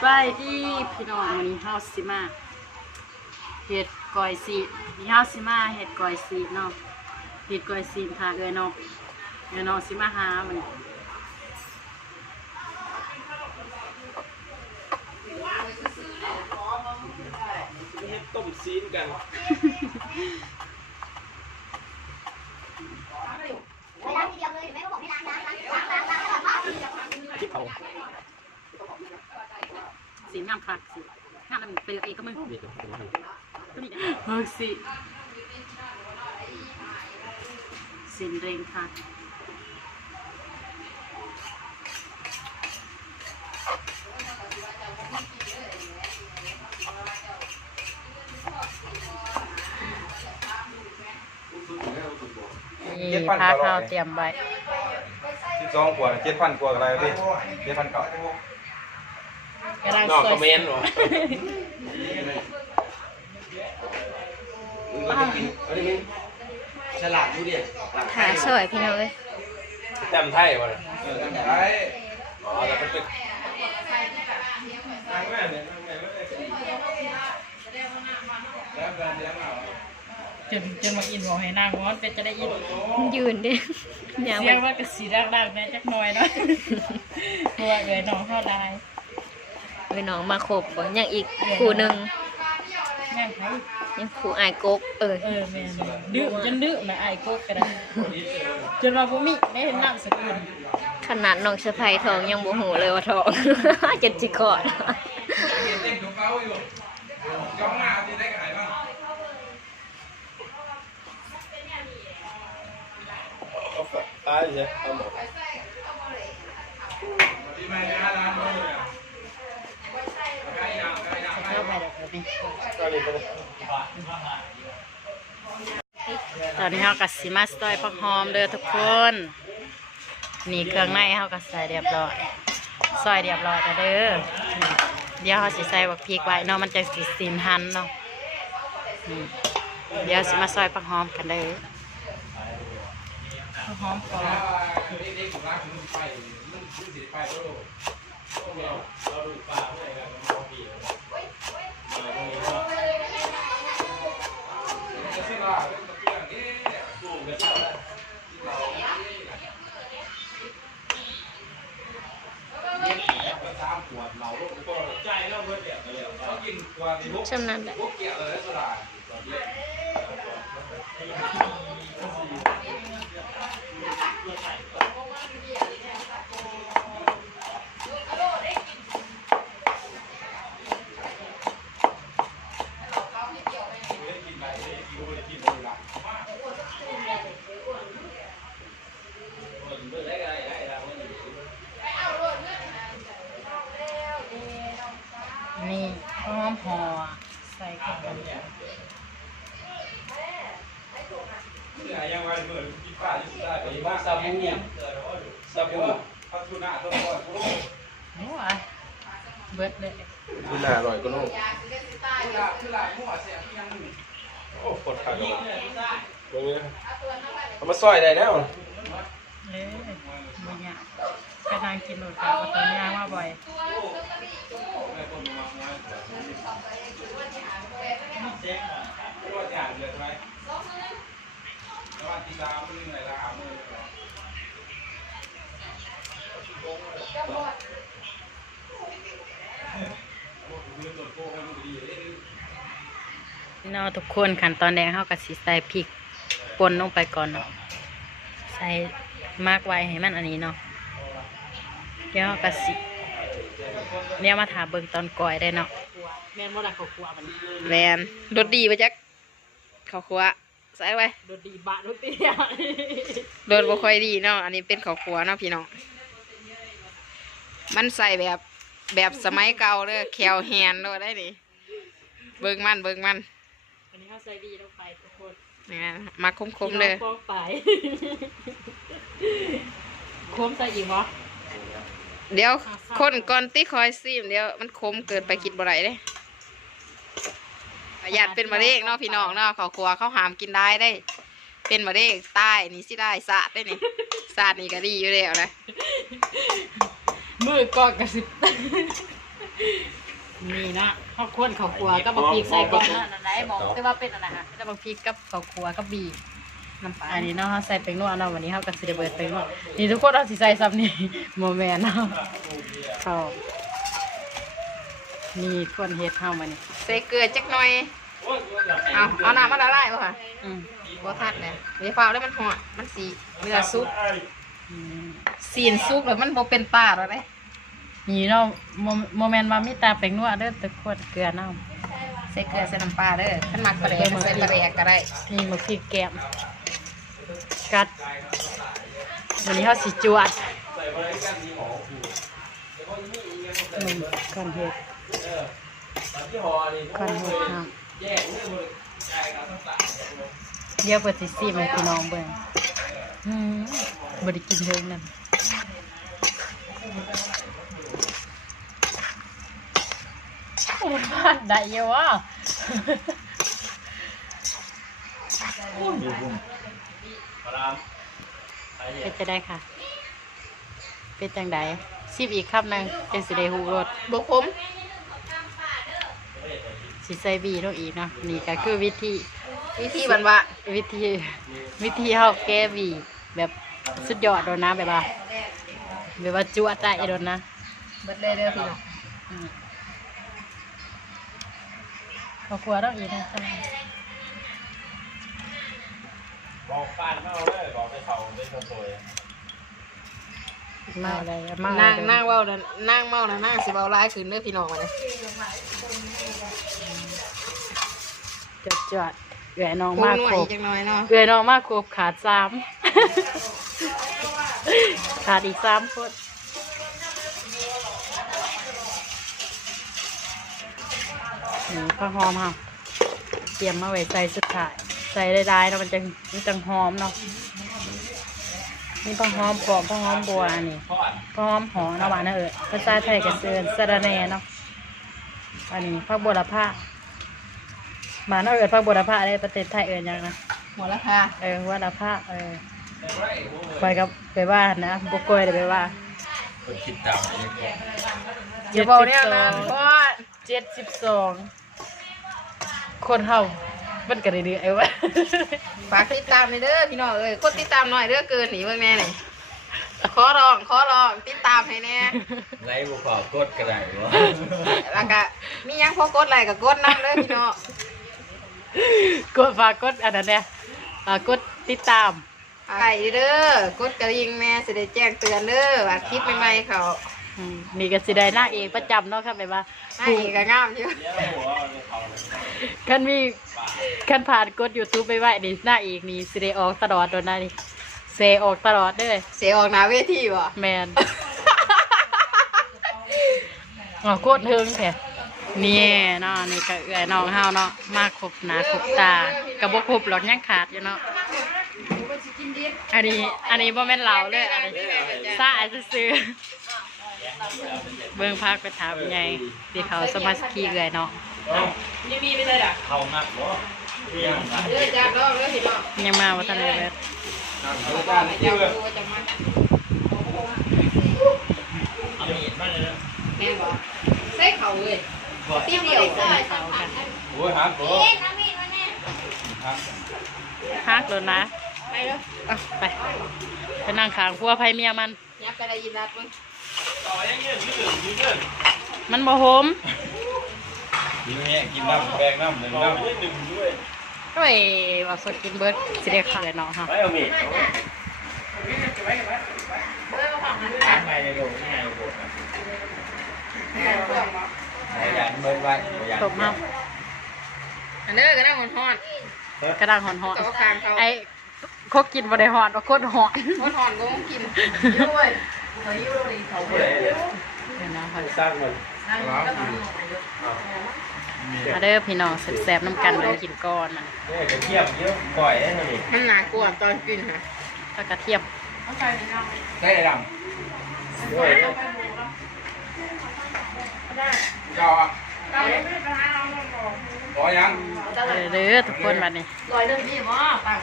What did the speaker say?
ไปที่พี่น้องวันนี้เฮาสิมาเห็ดก้อยซีดนี่เฮาสิมาเห็ดก้อยซีดเนาะเห็ดก้อยซีดค่ะเอ้ยเนาะสิมาหามันต้มซีนกันที่เขาสีงามคักสิงามแล้วมันเป็นเอกก็มึงสิสินเร่งคักนี่พาข้าวเตรียมใบ12 ขวด7,000 กว่าอะไรพี่7,000 เก่า กำลัง นอก สวย คอมเมนต์หรอฉลาดดูดิ หาสวยพี่น้องเอ้ย จำไทยวะเนี่ยอ๋อแต่เป็นจนมาอินบอกให้นางง้อนเป็นจะได้อิน ยืนดิอย่าง เสียงว่ากระสีดังๆแม่จักหน่อยเนาะเพราะว่าเอ๋ยน้องเข้าได้ ไปน้องมาครบบ่ยังอีกคู่หนึ่ง แม่ไผ ยังคู่อายกกแม่ดื้อจนดื้อนะไอ้กก็ได้จนว่าบ่มีได้เห็นน้ำสกุล ขนาดน้องสะใภ้ทองยังบ่หูเลยว่าทอง เจ็ดสิกอด ตายใช่เอาหมดตอนนี้เฮาก็สิมาซอยผักหอมเด้อทุกคน นี่เครื่องในเฮาก็ใส่เรียบร้อยซอยเรียบร้อยแล้วเด้อเดี๋ยวเฮาสิใส่บักพริกไว้เนาะมันจะสิสินหั่นเนาะเดี๋ยวสิมาซอยผักหอมกันเด้อผักหอมก่อนชำนาญแหละนี่หอมห่อใส่กันกันซาบูพัทุนาต้นก้อน โอ้ยเบิดเลย คุณน่าอร่อยก็นุ่มโอ้คนขาดเลยตรงนี้เอามาซอยได้แล้ว บ่ยากกระทางกินโหลดกับตอนนี้มาบ่อยเนาะทุกคนขั้นตอนแรกเฮาก็สิใส่พริกป่นลงไปก่อนเนาะใส่มากไว้ให้มันอันนี้เนาะเดี๋ยวเราก็สิเนี่ยมาถามเบิ่งตอนก่อยได้เนาะแม่นบ่ล่ะข้าวคั่วมัน แมนรสดีไปจักข้าวคั่วใส่ไว้ รสดีบะรสเตี้ย รสบ่ค่อยดีเนาะอันนี้เป็นข้าวคั่วเนาะพี่น้องมันใส่แบบสมัยเก่าเด้อแควแฮนโดได้นี่เบิ่งมันอันนี้เฮาใส่ดีลงไปทุกคน เนี่ยมาคมๆเลย ปองไปคมใส่อีกบ่ เดี๋ยวคนก่อนที่คอยซีมเดี๋ยวมันคมเกินไปกินบ่ได้เด้ ญาติเป็นมะเร็งเนาะพี่น้องเนาะเขาครัวเขาหามกินได้ได้ เป็นมะเร็งใต้นี่สิได้สาดได้นี่สาดนี่ก็ดีอยู่แล้วนะ มือก่อนกระสิบ นี่เนาะข้าวคั่วข้าวคั่วก็บะพริกใส่ก่อนเนาะนั่นไหนบอกแต่ว่าเป็นอะไรฮะแต่บะพริกกับข้าวคั่วกับบีน้ำปลาอันนี้เนาะเขาใส่เป็นนัวเนาะวันนี้เขาก็สิได้เบิดเป็นนัวนี่ทุกคนเอาสิใส่ซ้ำนี่โมแมนเนาะเขานี่คนเฮ็ดเฮามานี่ ใส่เกลือจักหน่อยเอาน้ำมาละลายป่ะค่ะ อืม บ่ทัดเลยเดี๋ยวเฝ้าได้มันหอดมันสีเนื้อซุป อืม ซีนซุปแล้วมันบ่เป็นปลาแล้วเด้ นี่เนาะโมเมนต์ว่ามีตาเป็นนัวเด้อทุกคนเกลือเนาะ ใส่เกลือใส่น้ำปลาเด้อขันมักปลาแดกก็ใส่ปลาแดกก็ได้ นี่มะพริกแกมกัดวันนี้เขาสิจวดก่อนเฮ็ดก่อนเฮ็ดเนาะเดี๋ยวเปิดสิซีมันพี่น้องเบิ่งบ่ได้กินเฮิงนั่นโอ้ได้เยอะว่ะ เป็นจะได้ค่ะ เป็นจังไดซิบอีกคำหนึ่งจะสิได้หูรส บ่ขม สิใส่บีลงอีกเนาะนี่ก็คือวิธี วิธีบันวะ วิธีวิธีเฮาแก้บีแบบสุดยอดโดนนะแบบว่าจั่วใจโดนนะ เบิดเลยเด้อพี่น้อง ขอบคุณต้องอีกนะ บอกปานเขาเลยบอกไปเขาได้คนสวย มาอะไรมา นั่งเว้านั่นนั่งเมานั่นนั่งสิเว้าร้ายขึ้นเด้อพี่น้องมาเนี่ย จวดเอื่อยน้อง ปรุง มาก หน่ว คร ย บ จังน้อยเนาะ เอื่อยน้องมากครบขาด3 ขาดอีก3คนนี่ข้าวหอมค่ะเตรียมมาไว้ใส่สุดท้ายใส่ได้ๆเนาะมันจังหอมเนาะนี่ข้าวหอมกรอบข้าวหอมบัวนี่ข้าวหอมหอมนะหวานนะภาษาไทยก็เสือนสะระแหน่เนาะอันนี้ผักบัวละผ้ามาเนาะผักบัวละผ้าในประเทศไทยยังนะ หัวละค่ะ หัวละผ้าไปกับไปว่านะบุกโกยเดี๋ยวไปว่า คนคิดตามนี่ก็ อย่าบอกเนี่ยนะเพราะว่า 72คนเฮามันก็ได้เดือไอ้วะ ฝากติดตามเลยเด้อพี่น้องเอ้ยกดติดตามหน่อยเด้อเกินหนีเบิ่งแน่หน่อยขอร้องติดตามให้แน่ ไล่บุกขอกดกระไรวะ แล้วก็มีหยังพอกดไลค์ก็กดนำเด้อพี่น้อง กดฝากกดอันนั้นเนี่ยกดติดตาม ไก่เด้อกดกระดิ่งแม่สิได้แจ้งเตือนเด้อว่าคลิปใหม่ๆเขา นี่ก็สิได้หน้าเอกประจำเนาะครับแบบว่า ให้ก็งามอยู่ ขั้นผ่านกด YouTube ไปไว้นี่หน้าเอกนี่สิได้ออกตลอดโดนหน้านี่เซออกตลอดเด้อ เสียออกหน้าเวทีบ่ แมน โคตรเทิงแท้นี่เนาะนี่ก็เอื้อยน้องเฮาเนาะมาครบหน้าครบตาก็บ่ครบหรอกยังขาดอยู่เนาะอันนี้บ่แม่นเหล่าเลยอันนี้ซ่าซื่อๆเบิ่งพักไปถามไงที่เขาสมาชิกเอื้อยเนาะ นี่มีไม่ได้ด่ะ เขางักเหรอเที่ยงกัน เด้อจ้าเด้อพี่น้อง ยังมาบ่ทันได้เบิด จ้าดูจังมา เอามีดมาเลยนะ แม่นบ่ใส่เขาเลยตีเดียว เขากัน โอ้ยหักเหรอหัก ฮักโดนนะ ไปเด้อ ไปนั่งข้างพัวไผเมียมัน ยับไปได้ยินนัดมึง ต่อยังเงี้ยยืดเงิน มันบ่โหม กินแม่กินน้ำแบงน้ำหนึ่ง ต่อ น้ำ ด้วยหนึ่งด้วย โอ้ยว่าสดกินเบิดสิได้ขาดเนาะฮะ ไม่เอามีด ไม่ในโลกนี่ไงโลกอยากเบิร์ดไว้อยาก ตบเฮา อันเด้อก็ได้หอน กระด้างหอน ๆตัวคางเขา ๆไอ้เขากินบ่ได้หอนว่าโคตรหอน หอนๆก็ต้องกินด้วย ผู้ใดเนี่ย เดี๋ยวนะค่ะ สร้างมัน มาเด้อพี่น้องแซ่บๆน้ำกันเลยกินก่อนนะ เนี่ยกระเทียมเยอะปล่อยได้ไหม มันหนากว่าตอนกินค่ะ แล้วกระเทียม ได้ดำด้วยจอขอยัง เด้อทุกคนบัดนี้ ลอยเรื่องพี่หมอตั้ง